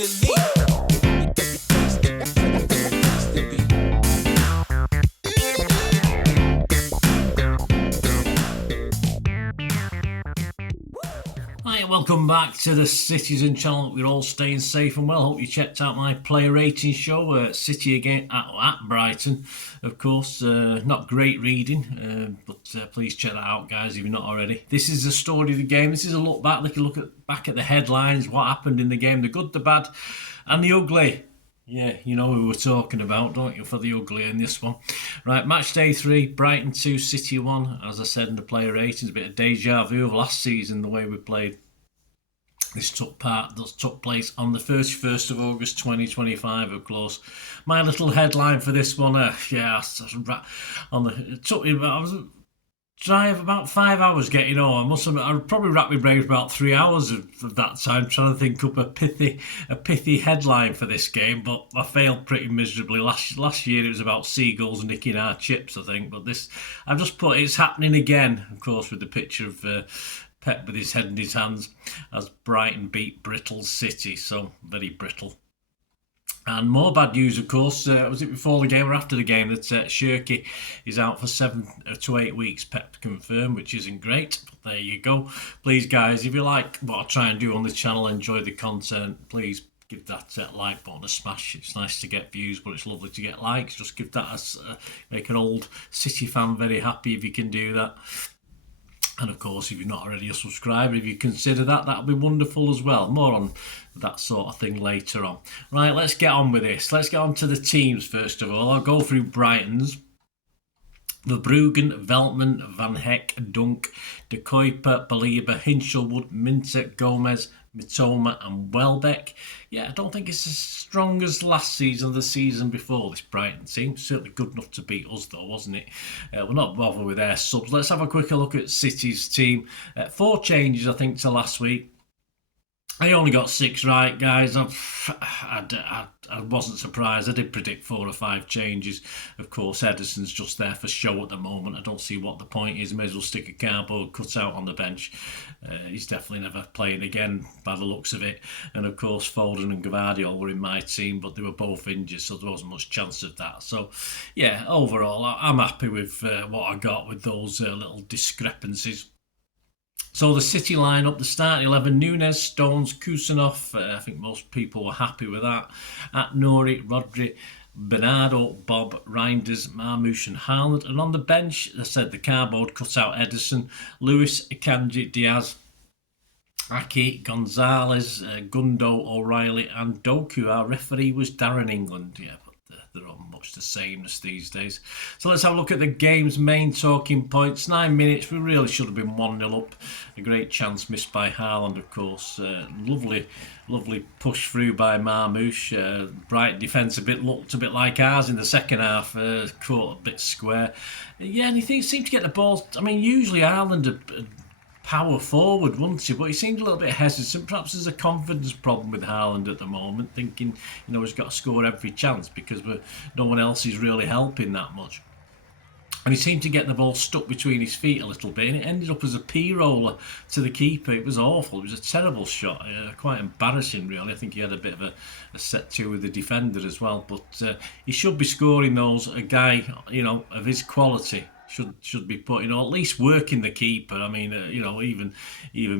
the lead. Hi, welcome back to the Citizen channel. We're all staying safe and well. Hope you checked out my player rating show. City again at Brighton, of course. Not great reading, but please check that out, guys, if you're not already. This is the story of the game. This is a look back. Back at the headlines, what happened in the game, the good, the bad, and the ugly. Yeah, you know who we're talking about, don't you, for the ugly in this one. Right, match day 3, Brighton 2, City 1. As I said in the player ratings, a bit of deja vu of last season, the way we played. This took place on the 31st of August 2025, of course. My little headline for this one, it took me about 5 hours getting home. I probably wrapped my brain for about 3 hours of that time trying to think up a pithy headline for this game, but I failed pretty miserably. Last year it was about seagulls nicking our chips, I think, but this I've just put it's happening again, of course, with the picture of Pep with his head in his hands as Brighton beat Brittle City, so very brittle. And more bad news, of course, was it before the game or after the game that Shirky is out for 7 to 8 weeks, Pep confirmed, which isn't great, but there you go. Please, guys, if you like what I try and do on the channel, enjoy the content, please give that like button a smash. It's nice to get views, but it's lovely to get likes. Just give that make an old City fan very happy if you can do that. And of course, if you're not already a subscriber, if you consider that, that'll be wonderful as well. More on that sort of thing later on. Right, let's get on with this. Let's get on to the teams first of all. I'll go through Brighton's. Verbruggen, Veltman, Van Heck, Dunk, De Kuyper, Baliba, Hinchelwood, Minter, Gomez, Mitoma and Welbeck. Yeah, I don't think it's as strong as last season or the season before, this Brighton team. Certainly good enough to beat us though, wasn't it? We're not bothered with their subs. Let's have a quicker look at City's team. 4 changes, I think, to last week. I only got 6 right, guys. I wasn't surprised. I did predict 4 or 5 changes. Of course, Ederson's just there for show at the moment. I don't see what the point is. May as well stick a cardboard cutout on the bench. He's definitely never playing again by the looks of it. And of course, Foden and Gvardiol were in my team, but they were both injured, so there wasn't much chance of that. So, yeah, overall, I'm happy with what I got with those little discrepancies. So the City lineup, the starting 11, Nunes, Stones, Kusanov. I think most people were happy with that. At Nori, Rodri, Bernardo, Bob, Reinders, Marmoush and Haaland. And on the bench, I said the cardboard cut out Ederson, Lewis, Akanji, Diaz, Aki, Gonzalez, Gundo, O'Reilly and Doku. Our referee was Darren England. Yeah, but they're all much the same as these days. So let's have a look at the game's main talking points. 9 minutes, we really should have been 1-0 up. A great chance missed by Haaland, of course. Lovely push through by Marmoush. Brighton defence looked a bit like ours in the second half. Caught a bit square. Yeah, and he seemed to get the ball. I mean, usually Haaland power forward, wouldn't he? But he seemed a little bit hesitant. Perhaps there's a confidence problem with Haaland at the moment, thinking, he's got to score every chance because no one else is really helping that much. And he seemed to get the ball stuck between his feet a little bit, and it ended up as a P-roller to the keeper. It was awful. It was a terrible shot. Quite embarrassing, really. I think he had a bit of a set-to with the defender as well. But he should be scoring those. A guy, of his quality should be putting, or at least working the keeper. I mean, even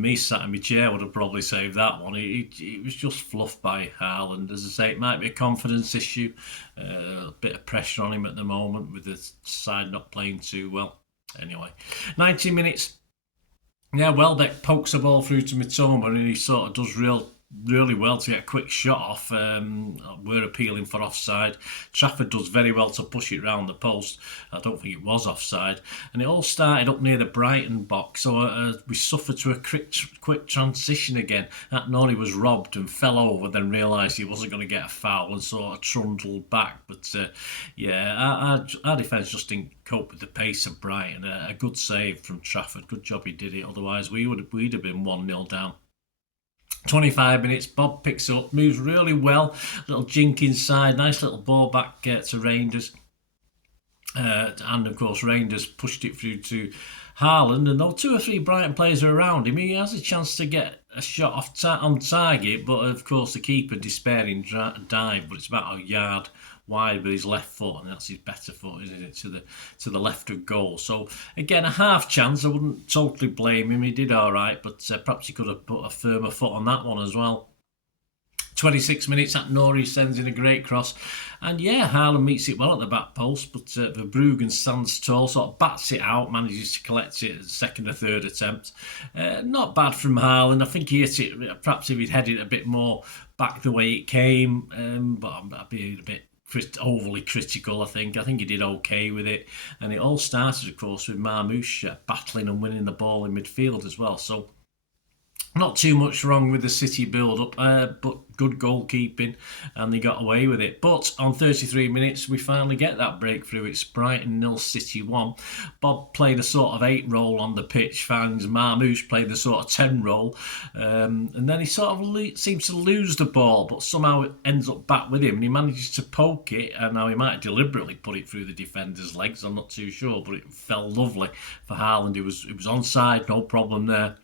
me sat in my chair would have probably saved that one. It was just fluffed by Haaland. As I say, it might be a confidence issue, a bit of pressure on him at the moment with the side not playing too well. Anyway, 90 minutes. Yeah, Welbeck pokes the ball through to Mitoma and he sort of does really well to get a quick shot off. We're appealing for offside. Trafford does very well to push it round the post. I don't think it was offside. And it all started up near the Brighton box, so we suffered to a quick transition again. That Nori was robbed and fell over, then realised he wasn't going to get a foul and sort of trundled back. But our defence just didn't cope with the pace of Brighton. A good save from Trafford. Good job he did it. Otherwise, we'd have been 1-0 down. 25 minutes, Bob picks up, moves really well, little jink inside, nice little ball back to Reinders. And of course, Reinders pushed it through to Haaland, and though two or three Brighton players are around him, he has a chance to get a shot on target. But of course, the keeper despairing dive, but it's about a yard wide with his left foot, and that's his better foot, isn't it, to the left of goal. So again, a half chance. I wouldn't totally blame him. He did all right, but perhaps he could have put a firmer foot on that one as well. 26 minutes at Nori sends in a great cross, and yeah, Haaland meets it well at the back post, but Verbruggen stands tall, sort of bats it out, manages to collect it at the second or third attempt. Not bad from Haaland. I think he hit it, perhaps if he'd headed it a bit more back the way it came, but I'd be a bit overly critical. I think he did okay with it, and it all started, of course, with Marmoush battling and winning the ball in midfield as well. So not too much wrong with the City build-up, but good goalkeeping, and they got away with it. But on 33 minutes, we finally get that breakthrough. It's Brighton 0, City 1. Bob played a sort of 8 role on the pitch, finds Marmoush played the sort of 10 role, and then he sort of seems to lose the ball, but somehow it ends up back with him, and he manages to poke it, and now he might deliberately put it through the defender's legs, I'm not too sure, but it felt lovely for Haaland. It was onside, no problem there.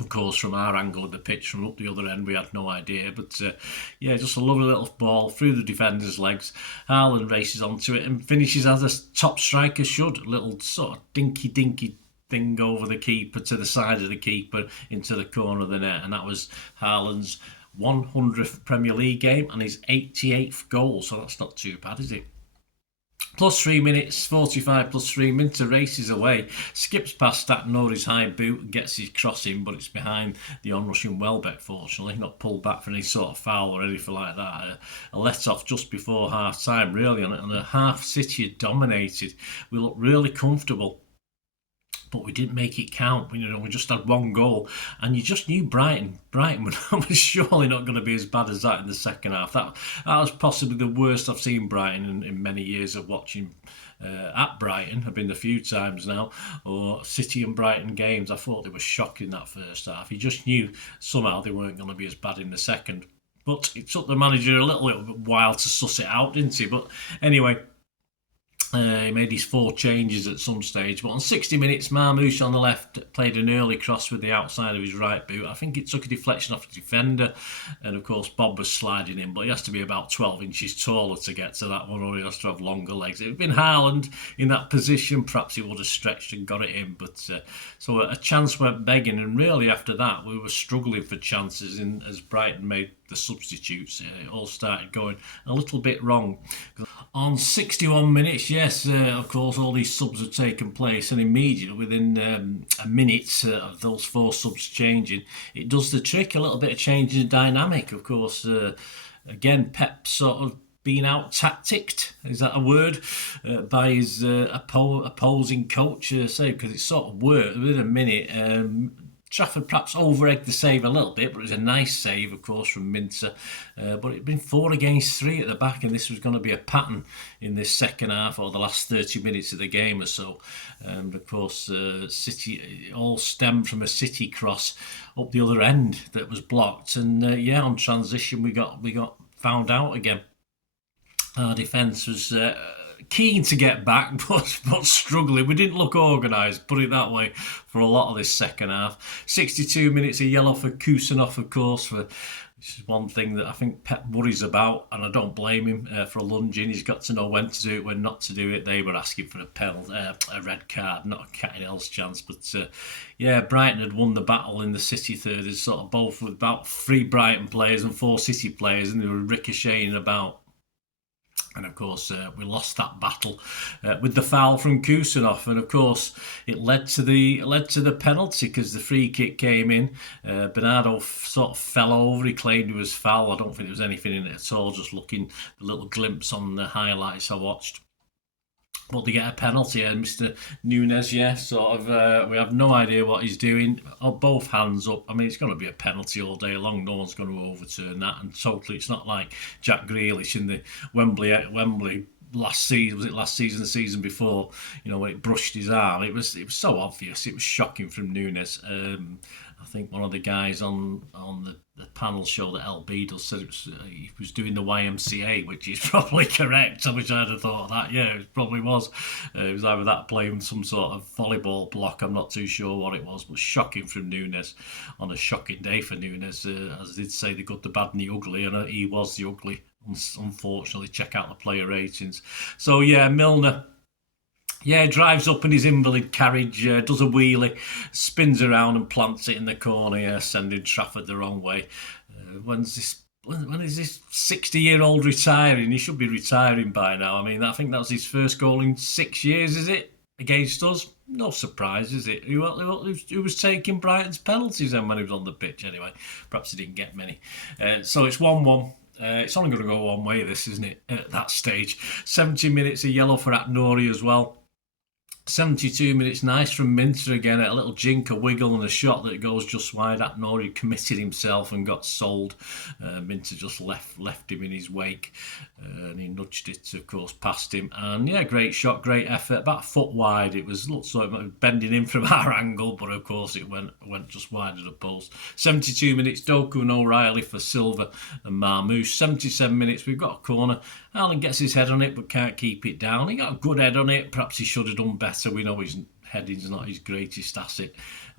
Of course, from our angle of the pitch, from up the other end, we had no idea. But yeah, just a lovely little ball through the defender's legs. Haaland races onto it and finishes as a top striker should. A little sort of dinky thing over the keeper to the side of the keeper into the corner of the net. And that was Haaland's 100th Premier League game and his 88th goal. So that's not too bad, is it? Plus 3 minutes, 45 plus 3, Minter races away, skips past that Nori's high boot and gets his cross in, but it's behind the onrushing Welbeck, fortunately. Not pulled back for any sort of foul or anything like that. A let-off just before half-time, really, and a half City had dominated. We looked really comfortable, but we didn't make it count. We just had one goal, and you just knew Brighton was surely not going to be as bad as that in the second half. That was possibly the worst I've seen Brighton in many years of watching at Brighton. I've been a few times now, or City and Brighton games. I thought they were shocking that first half. You just knew somehow they weren't going to be as bad in the second. But it took the manager a little while to suss it out, didn't he? But anyway, he made his 4 changes at some stage. But on 60 minutes, Marmoush on the left played an early cross with the outside of his right boot. I think it took a deflection off the defender. And of course, Bob was sliding in, but he has to be about 12 inches taller to get to that one, or he has to have longer legs. If it had been Haaland in that position, perhaps he would have stretched and got it in. But so a chance went begging. And really, after that, we were struggling for chances as Brighton made the substitutes. It all started going a little bit wrong. On 61 minutes, yes, of course, all these subs have taken place, and immediately within a minute of those 4 subs changing, it does the trick. A little bit of change in the dynamic, of course. Again, Pep sort of being out tacticked, is that a word, by his opposing coach, say, because it sort of worked within a minute. Trafford perhaps over-egged the save a little bit, but it was a nice save, of course, from Minter. But it'd been 4 against 3 at the back, and this was going to be a pattern in this second half or the last 30 minutes of the game or so. And of course, City, it all stemmed from a City cross up the other end that was blocked. And yeah, on transition, we got found out again. Our defence was keen to get back, but struggling. We didn't look organised, put it that way, for a lot of this second half. 62 minutes, a yellow for Kusanov, of course, which is one thing that I think Pep worries about, and I don't blame him for lunging. He's got to know when to do it, when not to do it. They were asking for a red card, not a cat and else chance. But yeah, Brighton had won the battle in the City third. It's sort of both with about 3 Brighton players and 4 City players, and they were ricocheting about. And of course, we lost that battle with the foul from Kusanov, and of course, it led to the penalty because the free kick came in. Bernardo sort of fell over. He claimed he was foul. I don't think there was anything in it at all. Just looking the little glimpse on the highlights I watched. But they get a penalty, and Mr. Nunes, yeah, sort of, we have no idea what he's doing. Both hands up. I mean, it's going to be a penalty all day long. No one's going to overturn that. And totally, it's not like Jack Grealish in the Wembley last season. Was it last season, the season before? When it brushed his arm. It was so obvious. It was shocking from Nunes. I think one of the guys on the panel show that LB does said he was doing the YMCA, which is probably correct. I wish I'd have thought of that. Yeah, it probably was. It was either that playing some sort of volleyball block. I'm not too sure what it was, but shocking from Nunes on a shocking day for Nunes. As I did say, the good, the bad, and the ugly, and he was the ugly. Unfortunately, check out the player ratings. So yeah, Milner. Yeah, drives up in his invalid carriage, does a wheelie, spins around and plants it in the corner, sending Trafford the wrong way. When is this 60-year-old retiring? He should be retiring by now. I mean, I think that was his first goal in 6 years, is it? Against us? No surprise, is it? Who was taking Brighton's penalties then when he was on the pitch anyway? Perhaps he didn't get many. So it's 1-1. It's only going to go one way, this, isn't it, at that stage. 70 minutes of yellow for Atnori as well. 72 minutes, nice from Minter again, a little jink, a wiggle and a shot that goes just wide. Atnori committed himself and got sold. Minter just left him in his wake, and he nudged it, of course, past him. And yeah, great shot, great effort, about a foot wide. It looked like it was bending in from our angle, but of course it went just wide of the post. 72 minutes, Doku and O'Reilly for Silva and Marmoush. 77 minutes, we've got a corner. Alan gets his head on it but can't keep it down. He got a good head on it. Perhaps he should have done better. We know his heading's not his greatest asset,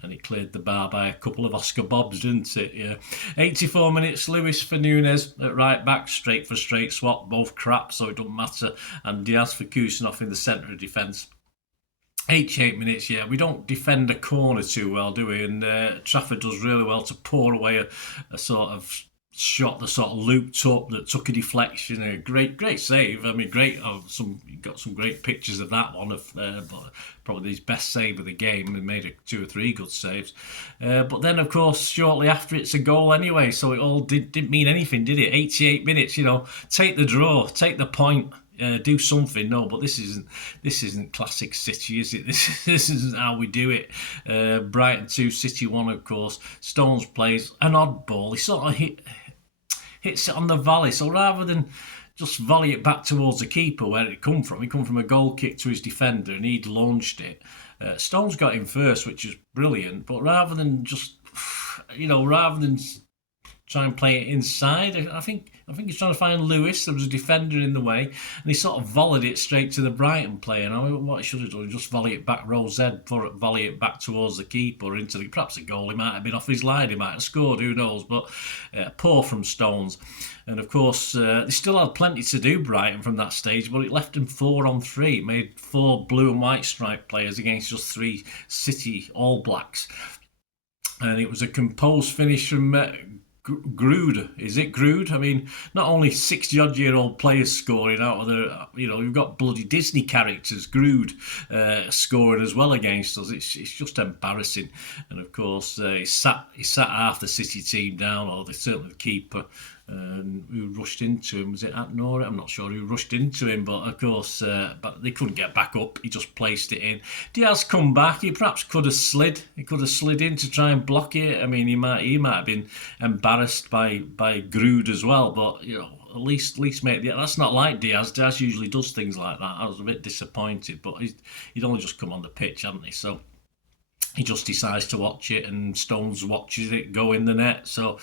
and it cleared the bar by a couple of Oscar Bobs, didn't it? Yeah. 84 minutes, Lewis for Nunes at right back, straight for straight swap, both crap, so it doesn't matter. And Diaz for Kusanov in the centre of defence. 88 minutes, yeah, we don't defend a corner too well, do we? And Trafford does really well to pour away a sort of shot that sort of looped up, that took a deflection. A great save. I mean, great. Got some great pictures of that one. Of probably his best save of the game, and made 2 or 3 good saves. But then, of course, shortly after, it's a goal anyway. So it all didn't mean anything, did it? 88 minutes. Take the draw, take the point. Do something. No, but this isn't classic City, is it? This isn't how we do it. Brighton 2, City 1, of course. Stones plays an odd ball. He sort of hits it on the volley. So rather than just volley it back towards the keeper where it come from, he come from a goal kick to his defender and he'd launched it. Stones got in first, which is brilliant. But rather than try and play it inside, I think he's trying to find Lewis. There was a defender in the way, and he sort of volleyed it straight to the Brighton player. And what he should have done, just volley it back, roll Z, volley it back towards the keeper into perhaps a goal. He might have been off his line, he might have scored, who knows? But poor from Stones. And of course, they still had plenty to do, Brighton, from that stage, but it left them 4 on 3. It made 4 blue and white stripe players against just 3 City All Blacks. And it was a composed finish from Grood. Is it Grood? I mean, not only 60-odd-year-old players scoring out of the, we've got bloody Disney characters, Grood, scoring as well against us. It's just embarrassing. And of course, he sat half the City team down, or certainly the keeper. Who rushed into him? Was it Atnori? I'm not sure who rushed into him, but of course, but they couldn't get back up. He just placed it in. Diaz come back. He perhaps could have slid. He could have slid in to try and block it. I mean, he might have been embarrassed by Grood as well. But at least make that's not like Diaz. Diaz usually does things like that. I was a bit disappointed, but he'd only just come on the pitch, hadn't he? So he just decides to watch it, and Stones watches it go in the net. So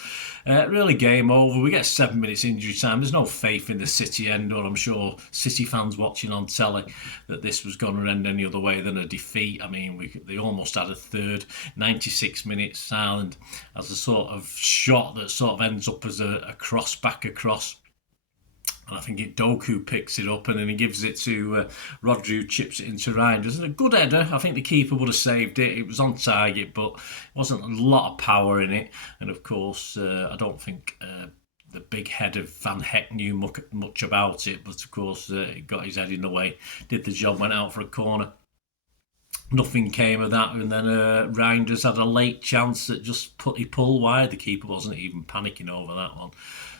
really game over. We get 7 minutes injury time. There's no faith in the City end, or I'm sure City fans watching on telly, that this was going to end any other way than a defeat. I mean, they almost had a third. 96 minutes, Ireland as a sort of shot that sort of ends up as a cross back across. And I think Doku picks it up, and then he gives it to Rodri, who chips it into Reinders. And a good header. I think the keeper would have saved it. It was on target, but wasn't a lot of power in it. And of course, I don't think the big head of Van Heck knew much about it. But of course, he got his head in the way, did the job, went out for a corner. Nothing came of that, and then Reinders had a late chance that he pulled wide. The keeper wasn't even panicking over that one.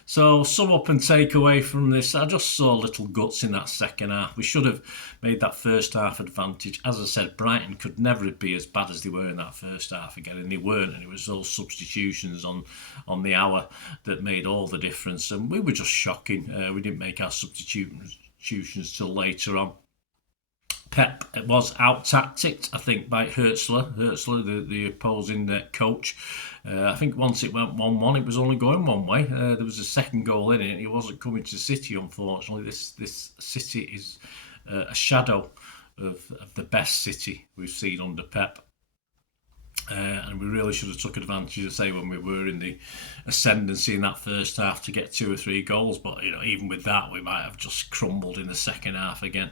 So sum up and take away from this, I just saw little guts in that second half. We should have made that first half advantage. As I said, Brighton could never be as bad as they were in that first half again, and they weren't, and it was those substitutions on the hour that made all the difference. And we were just shocking. We didn't make our substitutions till later on. Pep was out-tacticked, I think, by Hertzler, the opposing coach. I think once it went 1-1, it was only going one way. There was a second goal in it. It wasn't coming to City, unfortunately. This City is a shadow of the best City we've seen under Pep. And we really should have took advantage of, say, when we were in the ascendancy in that first half to get 2 or 3 goals. But even with that, we might have just crumbled in the second half again.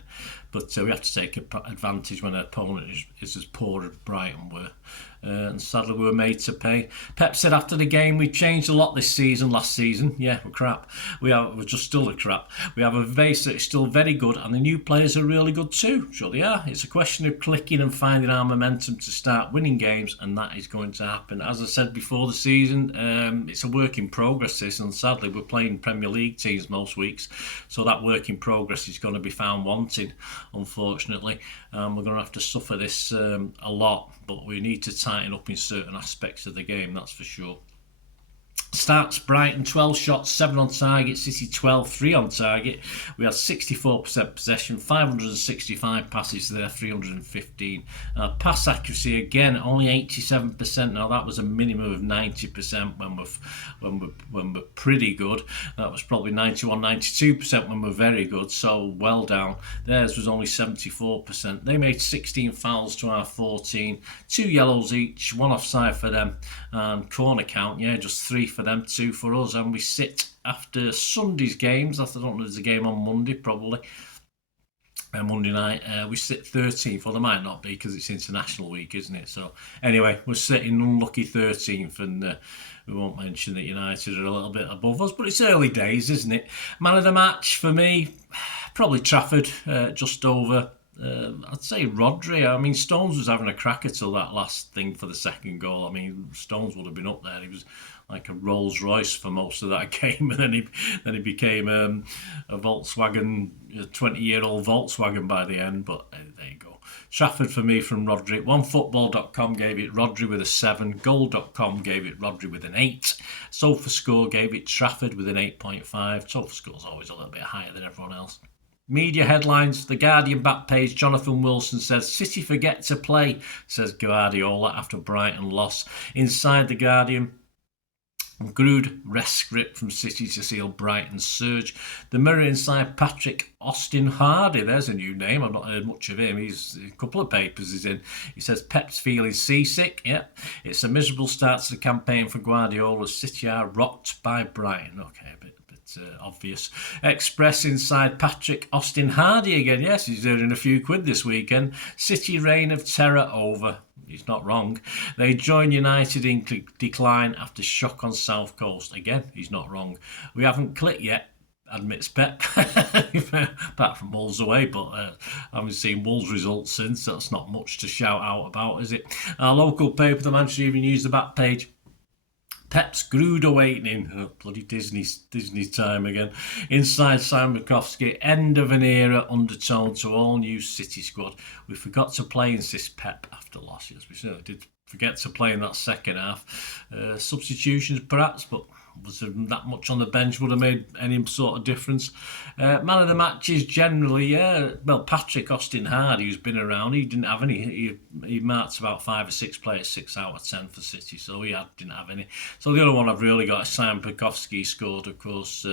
But we have to take advantage when our opponent is as poor as Brighton were. And sadly, we were made to pay. Pep said after the game, we changed a lot this season. Last season, yeah, we're crap. We're just still a crap. We have a base that is still very good, and the new players are really good too. Sure they are. It's a question of clicking and finding our momentum to start winning games, and that is going to happen. As I said before the season, it's a work in progress, this, and sadly, we're playing Premier League teams most weeks, so that work in progress is going to be found wanting, unfortunately. We're going to have to suffer this a lot, but we need to tighten up in certain aspects of the game, that's for sure. Stats: Brighton 12 shots, 7 on target, City 12, 3 on target. We had 64% possession, 565 passes there, 315. Pass accuracy again, only 87%. Now that was a minimum of 90% when we're pretty good. That was probably 91, 92% when we're very good. So well down. Theirs was only 74%. They made 16 fouls to our 14, 2 yellows each, 1 offside for them, and corner count, just 3 for them, 2 for us. And we sit after Sunday's games. I don't know, there's a game on Monday probably. Monday night, we sit 13th. Well, there might not be because it's International Week, isn't it? So anyway, we're sitting unlucky 13th, and we won't mention that United are a little bit above us, but it's early days, isn't it? Man of the match for me, probably Trafford, just over. I'd say Rodri. I mean, Stones was having a cracker till that last thing for the second goal. I mean, Stones would have been up there. He was like a Rolls Royce for most of that game, and then he became a Volkswagen, 20-year-old Volkswagen by the end. But there you go. Trafford for me from Rodri. OneFootball.com gave it Rodri with a 7. Goal.com gave it Rodri with an 8. SofaScore gave it Trafford with an 8.5. SofaScore's always a little bit higher than everyone else. Media headlines: The Guardian back page, Jonathan Wilson says City forget to play, says Guardiola after Brighton loss. Inside The Guardian, Grood rest script from City to seal Brighton's surge. The Mirror inside, Patrick Austin Hardy, there's a new name, I've not heard much of him. He's a couple of papers he's in. He says Pep's feeling seasick. It's a miserable start to the campaign for Guardiola. City are rocked by Brighton. Okay, a bit obvious. Express inside, Patrick Austin Hardy again. Yes, he's earning a few quid this weekend. City reign of terror over. He's not wrong. They join United in decline after shock on South Coast. Again, he's not wrong. We haven't clicked yet, admits Pep. Apart from Wolves away, but I haven't seen Wolves results since. That's not much to shout out about, is it? Our local paper, the Manchester Evening News, the back page. Pep's Grood awakening. Oh, bloody Disney time again. Inside Simon Bukowski, end of an era undertone to all new City squad. We forgot to play, insists Pep after loss. Yes, we certainly did forget to play in that second half. Substitutions perhaps, but was there that much on the bench would have made any sort of difference? Man of the match is generally, Patrick Austin Hardy, who's been around. He didn't have any. He marked about 5 or 6 players, 6 out of 10 for City, so he didn't have any. So the other one I've really got is Simon Bukowski. Scored, of course,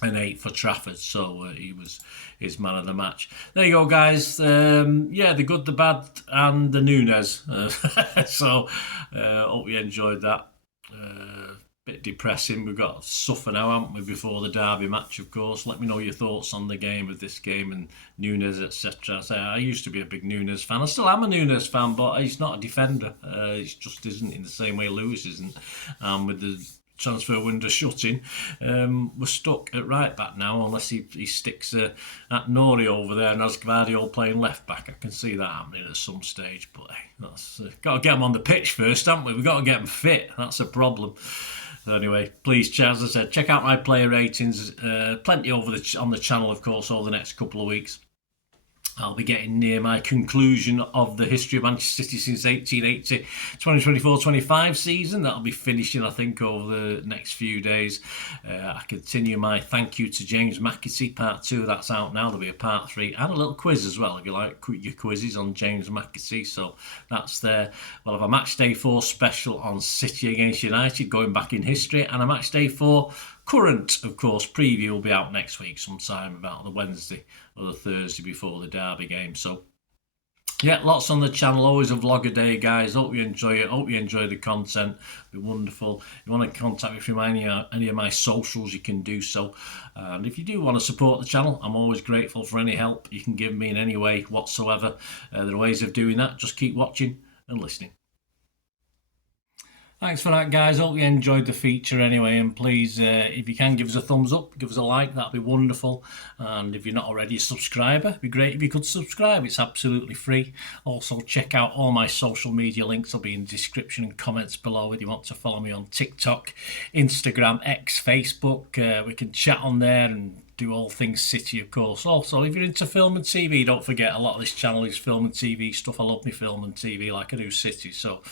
an 8 for Trafford, so he was his man of the match. There you go, guys. The good, the bad, and the Nunes. So hope you enjoyed that. Bit depressing. We've got to suffer now, haven't we, before the Derby match, of course. Let me know your thoughts on the game, of this game, and Nunes, etc. I used to be a big Nunes fan. I still am a Nunes fan, but he's not a defender. He just isn't, in the same way Lewis isn't. With the transfer window shutting, we're stuck at right back now, unless he sticks at Nori over there and has Gvardiol playing left back. I can see that happening at some stage, but hey, that's got to get them on the pitch first, haven't we? We've got to get them fit. That's a problem. So anyway, please, as I said, check out my player ratings. Plenty on the channel, of course, over the next couple of weeks. I'll be getting near my conclusion of the history of Manchester City since 1880, 2024-25 season. That'll be finishing, I think, over the next few days. I continue my thank you to James McAtee, part 2. That's out now. There'll be a part 3 and a little quiz as well, if you like your quizzes on James McAtee. So that's there. We'll have a Match Day 4 special on City against United, going back in history, and a Match Day 4 current, of course, preview will be out next week sometime, about the Wednesday or the Thursday before the Derby game. So yeah, lots on the channel, always a vlog a day, guys. Hope you enjoy it, hope you enjoy the content. It'll be wonderful. If you want to contact me from any of my socials, you can do so. And if you do want to support the channel, I'm always grateful for any help you can give me in any way whatsoever. There are ways of doing that. Just keep watching and listening. Thanks for that, guys. Hope you enjoyed the feature anyway, and please, if you can, give us a thumbs up, give us a like, that'd be wonderful. And if you're not already a subscriber, it'd be great if you could subscribe. It's absolutely free. Also, check out all my social media links. They'll be in the description and comments below if you want to follow me on TikTok, Instagram, X, Facebook. We can chat on there and do all things City, of course. Also, if you're into film and TV, don't forget a lot of this channel is film and TV stuff. I love me film and TV like I do City. So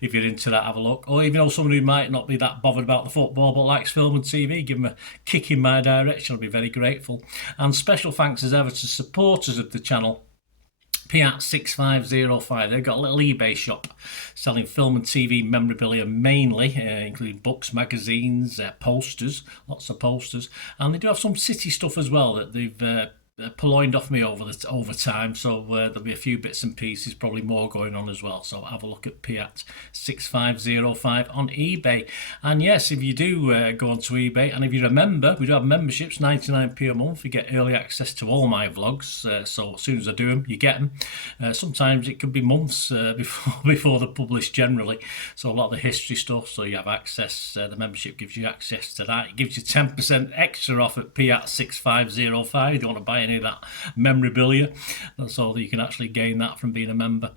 if you're into that, have a look. Or even though somebody who might not be that bothered about the football but likes film and TV, give them a kick in my direction. I'll be very grateful. And special thanks as ever to supporters of the channel. Piat6505, they've got a little eBay shop selling film and TV memorabilia mainly, including books, magazines, posters, lots of posters, and they do have some City stuff as well that they've purloined off me over time, so there'll be a few bits and pieces, probably more going on as well. So have a look at Piat6505 on eBay. And yes, if you do go onto eBay, and if you're a member, we do have memberships, 99p a month. You get early access to all my vlogs, so as soon as I do them, you get them. Sometimes it could be months before they're published generally, so a lot of the history stuff, so you have access. The membership gives you access to that. It gives you 10% extra off at Piat6505 if you want to buy any of that memorabilia, so that you can actually gain that from being a member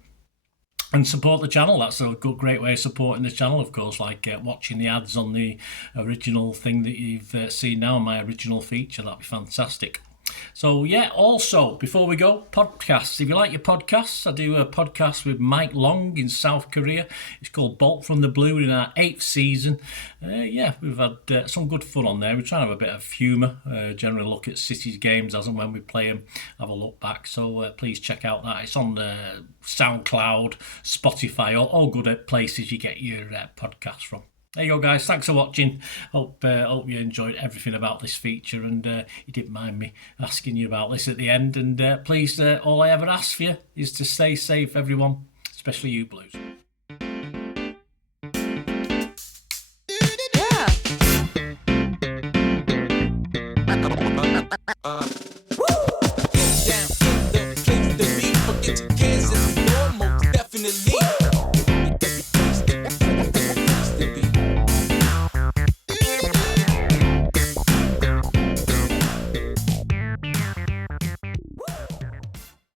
and support the channel. That's a great way of supporting the channel, of course, like watching the ads on the original thing that you've seen now, my original feature. That'd be fantastic. So yeah, also, before we go, podcasts. If you like your podcasts, I do a podcast with Mike Long in South Korea. It's called Bolt from the Blue, in our 8th season. Yeah, we've had some good fun on there. We're trying to have a bit of humour, generally look at City's games as and when we play them, have a look back. So please check out that. It's on Soundcloud, Spotify, all good places you get your podcasts from. There you go, guys. Thanks for watching. Hope you enjoyed everything about this feature, and you didn't mind me asking you about this at the end. And please, all I ever ask for you is to stay safe, everyone, especially you Blues. Yeah.